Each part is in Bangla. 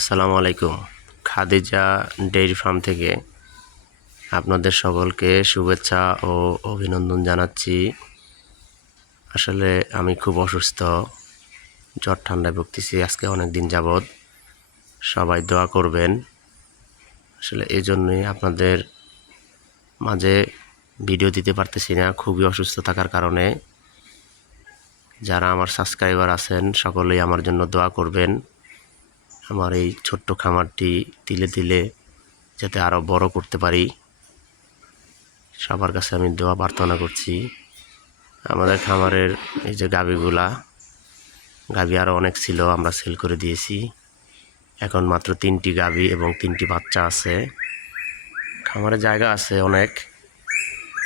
আসসালামু আলাইকুম। খাদিজা ডেইরি ফার্ম থেকে আপনাদের সকলকে শুভেচ্ছা ও অভিনন্দন জানাচ্ছি। আসলে আমি খুব অসুস্থ, জ্বর ঠান্ডায় ভুগতেছি আজকে অনেক দিন যাবৎ। সবাই দোয়া করবেন। আসলে এই জন্যই আপনাদের মাঝে ভিডিও দিতে পারতেছি না, খুবই অসুস্থ থাকার কারণে। যারা আমার সাবস্ক্রাইবার আছেন সকলেই আমার জন্য দোয়া করবেন। আমার এই ছোট্ট খামারটি তিলে তিলে যাতে আরও বড় করতে পারি, সবার কাছে আমি দোয়া প্রার্থনা করছি। আমাদের খামারের এই যে গাভী আরও অনেক ছিল, আমরা সেল করে দিয়েছি। এখন মাত্র 3টি গাভী এবং 3টি বাচ্চা আছে। খামারে জায়গা আছে অনেক।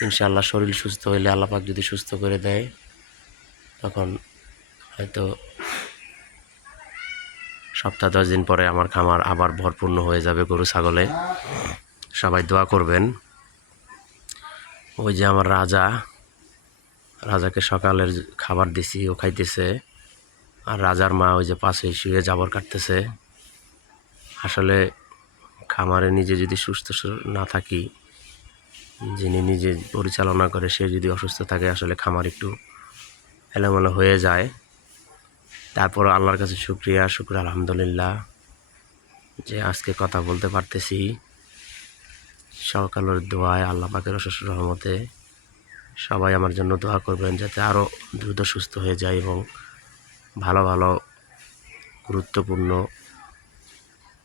ইনশাআল্লাহ শরীর সুস্থ হইলে, আল্লাহ পাক যদি সুস্থ করে দেয়, তখন হয়তো সপ্তাহ 10 দিন পরে আমার খামার আবার ভরপূর্ণ হয়ে যাবে গরু ছাগলে। সবাই দোয়া করবেন। ওই যে আমার রাজাকে সকালের খাবার দিছি, ও খাইতেছে। আর রাজার মা ওই যে পাশে শুয়ে জাবর কাটতেছে। আসলে খামারে নিজে যদি সুস্থ না থাকি, যিনি নিজে পরিচালনা করে সে যদি অসুস্থ থাকে, আসলে খামার একটু এলোমেলো হয়ে যায়। তারপর আল্লাহর কাছে শুক্র আলহামদুলিল্লাহ যে আজকে কথা বলতে পারতেছি। সকালের দোয়ায়, আল্লাহ পাকের অশেষ রহমতে সবাই আমার জন্য দোয়া করবেন যাতে আরও দ্রুত সুস্থ হয়ে যায় এবং ভালো ভালো গুরুত্বপূর্ণ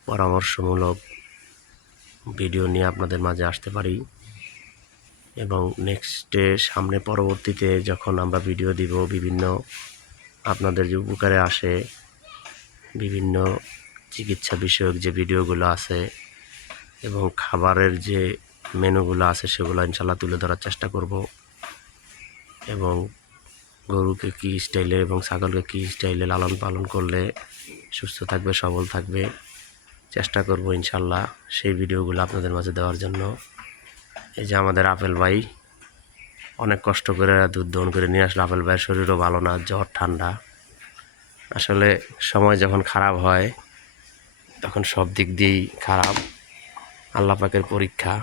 পরামর্শমূলক ভিডিও নিয়ে আপনাদের মাঝে আসতে পারি। এবং সামনে পরবর্তীতে যখন আমরা ভিডিও দিব, বিভিন্ন আপনাদের যে উপকারে আসে, বিভিন্ন চিকিৎসা বিষয়ক যে ভিডিওগুলো আছে এবং খাবারের যে মেনুগুলো আছে, সেগুলো ইনশাল্লাহ তুলে ধরার চেষ্টা করব। এবং গরুকে কী স্টাইলে এবং ছাগলকে কী স্টাইলে লালন পালন করলে সুস্থ থাকবে, সবল থাকবে, চেষ্টা করব ইনশাল্লাহ সেই ভিডিওগুলো আপনাদের মাঝে দেওয়ার জন্য। এই যে আমাদের আপেল ভাই অনেক কষ্ট করে দুধ দহন করে নিয়ে আসলে। আপেল ভাইয়ের শরীরও ভালো না, জ্বর ঠান্ডা। আসলে সময় যখন খারাপ হয় তখন সব দিক দিয়েই খারাপ। আল্লাহ পাকের পরীক্ষা।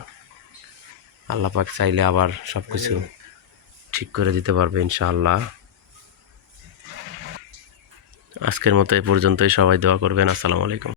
আল্লাহ পাক চাইলে আবার সব কিছু ঠিক করে দিতে পারবে ইনশাআল্লাহ। আজকের মতো এ পর্যন্তই। সবাই দোয়া করবেন। আসসালামু আলাইকুম।